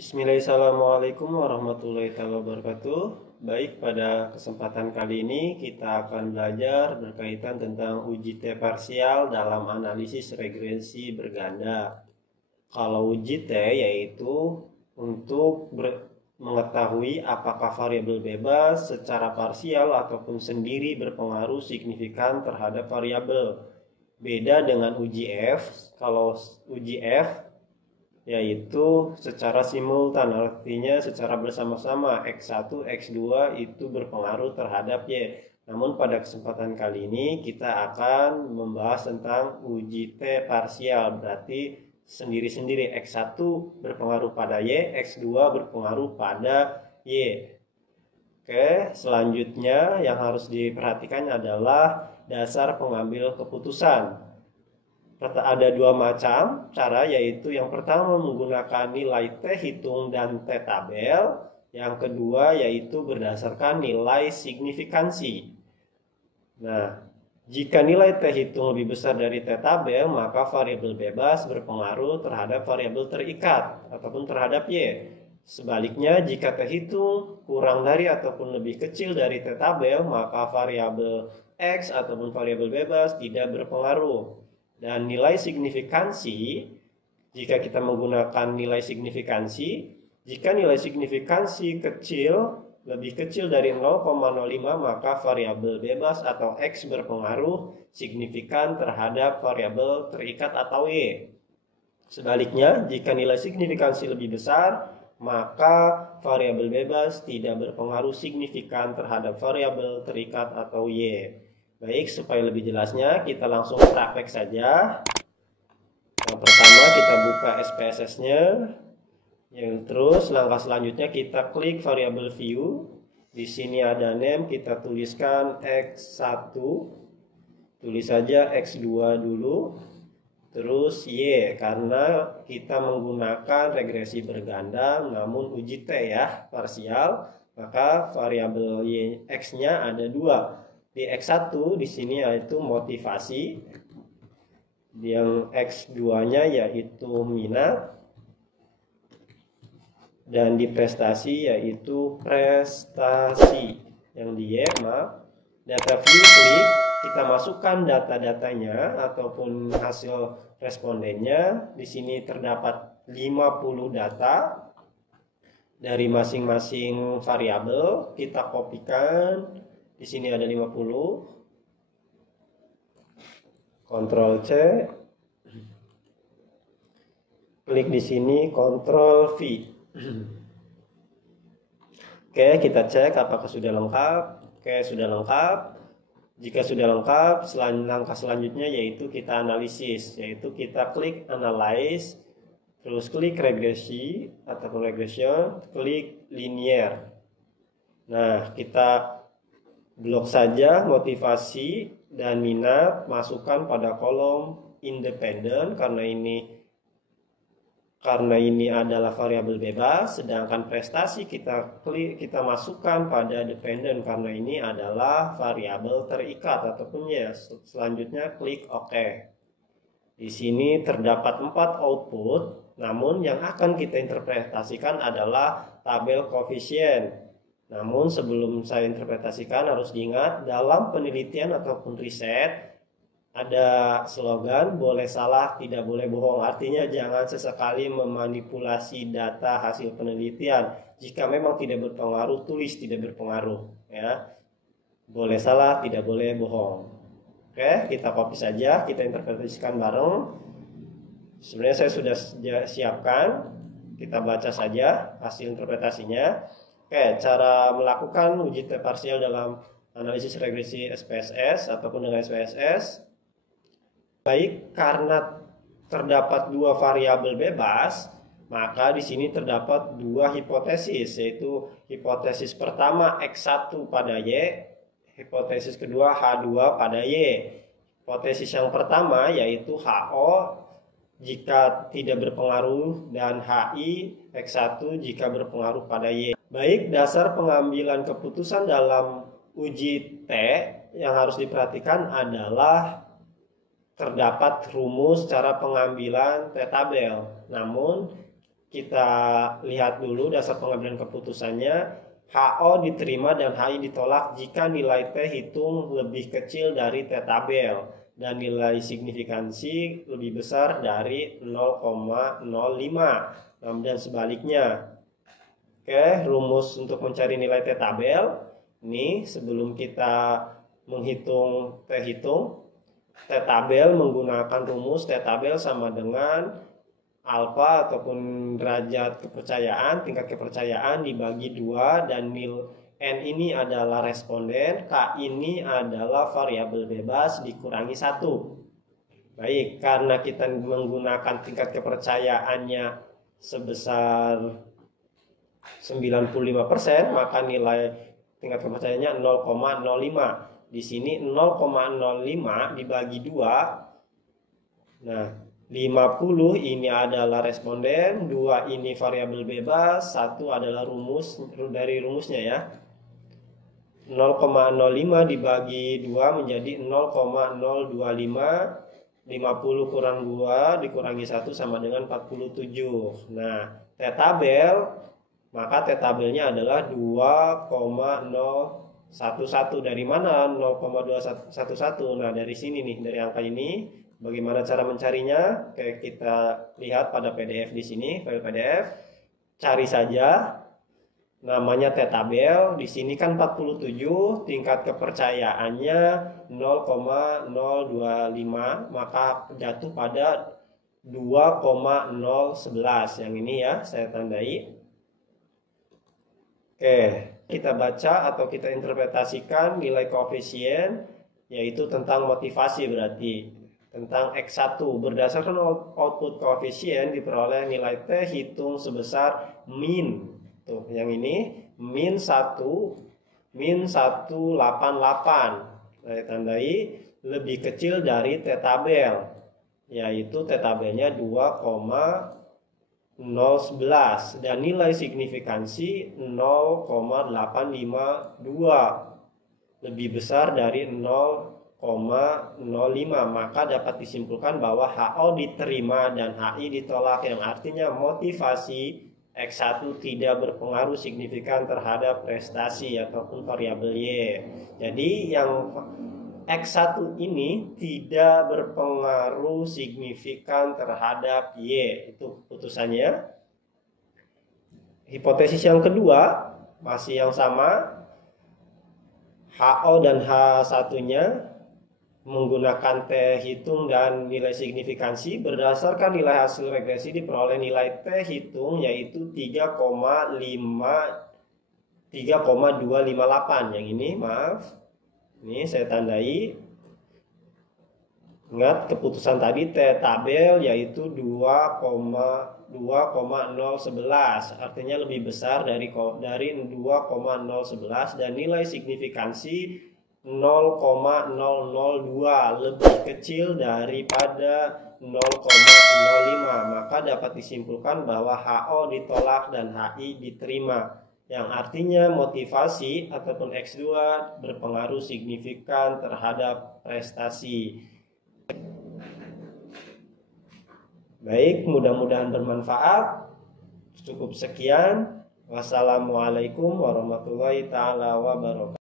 Bismillahirrahmanirrahim warahmatullahi wabarakatuh. Baik, pada kesempatan kali ini kita akan belajar berkaitan tentang uji T parsial dalam analisis regresi berganda. Kalau uji T yaitu untuk mengetahui apakah variabel bebas secara parsial ataupun sendiri berpengaruh signifikan terhadap variabel. Beda dengan uji F. Kalau uji F yaitu secara simultan, artinya secara bersama-sama X1, X2 itu berpengaruh terhadap Y. Namun pada kesempatan kali ini kita akan membahas tentang uji T parsial, berarti sendiri-sendiri X1 berpengaruh pada Y, X2 berpengaruh pada Y. Oke, selanjutnya yang harus diperhatikan adalah dasar pengambil keputusan. Ada dua macam cara, yaitu yang pertama menggunakan nilai T hitung dan T tabel. Yang kedua yaitu berdasarkan nilai signifikansi. Nah, jika nilai T hitung lebih besar dari T tabel, maka variabel bebas berpengaruh terhadap variabel terikat ataupun terhadap Y. Sebaliknya, jika T hitung kurang dari ataupun lebih kecil dari T tabel, maka variabel X ataupun variabel bebas tidak berpengaruh. Dan nilai signifikansi, jika kita menggunakan nilai signifikansi, jika nilai signifikansi lebih kecil dari 0,05, maka variabel bebas atau X berpengaruh signifikan terhadap variabel terikat atau Y. Sebaliknya, jika nilai signifikansi lebih besar, maka variabel bebas tidak berpengaruh signifikan terhadap variabel terikat atau Y. Baik, supaya lebih jelasnya kita langsung praktek saja. Yang pertama kita buka SPSS-nya. Yang terus langkah selanjutnya kita klik variabel view. Di sini ada name, kita tuliskan X1. Tulis saja X2 dulu. Terus Y, karena kita menggunakan regresi berganda namun uji T ya, parsial, maka variabel Y X-nya ada dua. Di X1 di sini yaitu motivasi, yang X2-nya yaitu minat, dan di prestasi yaitu prestasi. Yang di Y, data view klik, kita masukkan data-datanya ataupun hasil respondennya. Di sini terdapat 50 data dari masing-masing variabel, kita kopikan. Di sini ada 50. Ctrl C. Klik di sini Ctrl V. Oke, kita cek apakah sudah lengkap. Oke, sudah lengkap. Jika sudah lengkap, langkah selanjutnya yaitu kita analisis, yaitu kita klik Analyze, terus klik Regresi ataupun Regression, klik Linear. Nah, kita blok saja motivasi dan minat, masukkan pada kolom independen karena ini adalah variabel bebas, sedangkan prestasi kita masukkan pada dependen karena ini adalah variabel terikat ataupun ya. Selanjutnya klik OK. Di sini terdapat 4 output, namun yang akan kita interpretasikan adalah tabel koefisien. Namun sebelum saya interpretasikan harus diingat, dalam penelitian ataupun riset ada slogan boleh salah tidak boleh bohong. Artinya jangan sesekali memanipulasi data hasil penelitian. Jika memang tidak berpengaruh, tulis tidak berpengaruh ya. Boleh salah tidak boleh bohong. Oke, kita copy saja, kita interpretasikan bareng. Sebenarnya saya sudah siapkan, kita baca saja hasil interpretasinya. Oke, cara melakukan uji T parsial dalam analisis regresi SPSS ataupun dengan SPSS. Baik, karena terdapat dua variabel bebas, maka di sini terdapat dua hipotesis, yaitu hipotesis pertama X1 pada Y, hipotesis kedua H2 pada Y. Hipotesis yang pertama yaitu HO jika tidak berpengaruh dan HI X1 jika berpengaruh pada Y. Baik, dasar pengambilan keputusan dalam uji T yang harus diperhatikan adalah terdapat rumus cara pengambilan T tabel. Namun kita lihat dulu dasar pengambilan keputusannya. HO diterima dan HI ditolak jika nilai T hitung lebih kecil dari T tabel dan nilai signifikansi lebih besar dari 0,05. Dan sebaliknya. Oke, rumus untuk mencari nilai T tabel. Ini sebelum kita menghitung T hitung, T tabel menggunakan rumus T tabel sama dengan alfa ataupun derajat kepercayaan, tingkat kepercayaan dibagi 2 dan nil N ini adalah responden, K ini adalah variabel bebas dikurangi 1. Baik, karena kita menggunakan tingkat kepercayaannya sebesar 95%, maka nilai tingkat kepercayaannya 0,05. Di sini 0,05 dibagi 2. Nah, 50 ini adalah responden, 2 ini variabel bebas, 1 adalah rumus dari rumusnya ya. 0,05 dibagi 2 menjadi 0,025. 50 kurang 2 dikurangi 1 sama dengan 47. Nah, T tabel, maka T tabelnya adalah 2,011. Dari mana 0,211? Nah, dari sini nih, dari angka ini. Bagaimana cara mencarinya? Kayak kita lihat pada PDF di sini, file PDF. Cari saja namanya T tabel. Di sini kan 47, tingkat kepercayaannya 0,025, maka jatuh pada 2,011. Yang ini ya, saya tandai. Oke, kita baca atau kita interpretasikan nilai koefisien, yaitu tentang motivasi berarti. Tentang X1, berdasarkan output koefisien diperoleh nilai T hitung sebesar min. Tuh, yang ini min 1,188. Saya tandai lebih kecil dari T tabel, yaitu T tabelnya 2,011 dan nilai signifikansi 0,852, lebih besar dari 0,05, maka dapat disimpulkan bahwa HO diterima dan HI ditolak, yang artinya motivasi X1 tidak berpengaruh signifikan terhadap prestasi ataupun variabel Y. Jadi yang X1 ini tidak berpengaruh signifikan terhadap Y. Itu putusannya. Hipotesis yang kedua masih yang sama. HO dan H1-nya menggunakan T hitung dan nilai signifikansi. Berdasarkan nilai hasil regresi diperoleh nilai T hitung yaitu 3,258. Yang ini maaf, ini saya tandai. Ingat keputusan tadi T tabel yaitu 2,011, artinya lebih besar dari 2,011 dan nilai signifikansi 0,002, lebih kecil daripada 0,05, maka dapat disimpulkan bahwa HO ditolak dan HI diterima, yang artinya motivasi ataupun X2 berpengaruh signifikan terhadap prestasi. Baik, mudah-mudahan bermanfaat. Cukup sekian. Wassalamualaikum warahmatullahi taala wabarakatuh.